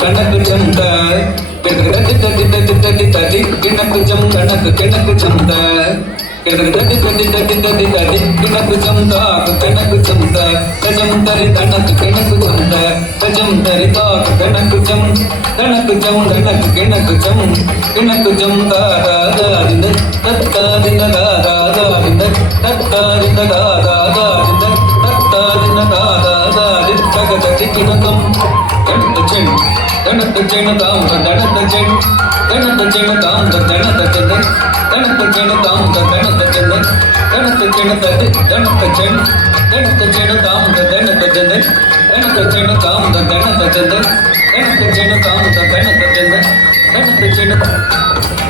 கணக்கு சந்த தட்டி தட்டி தட்டி தட்டி தட்டி கிணக்கு சம் கணக்கு கிணக்கு சந்த தட்டி தட்டி தட்டி தட்டி தட்டி கிணக்கு சந்தா கணக்கு சந்த கஜம் தரி கணக்கு கிணக்கு சந்த கஜம் தரி தாக்கு கணக்கு சம் கணக்கு சம் கணக்கு கிணக்கு சம் கிணக்கு சம் தாதிந்த தத்தாதிந்த தாதிந்த தத்தாதிந்த தாதிந்த தத்தாதிந்த தாதி தகதட்டி கிணக்கம் கணக்கு சென் கணக்கு சென் தாம் கணக்கு சென் கணக்கு சென் தாம் கணக்கு சென் கணக்கு சென் தாம் கணக்கு சென் கணக்கு சென் தட்டு கணக்கு சென் கணக்கு சென் தாம் கணக்கு சென் கணக்கு சென் தாம் கணக்கு சென் கணக்கு சென் தாம் கணக்கு சென் கணக்கு சென்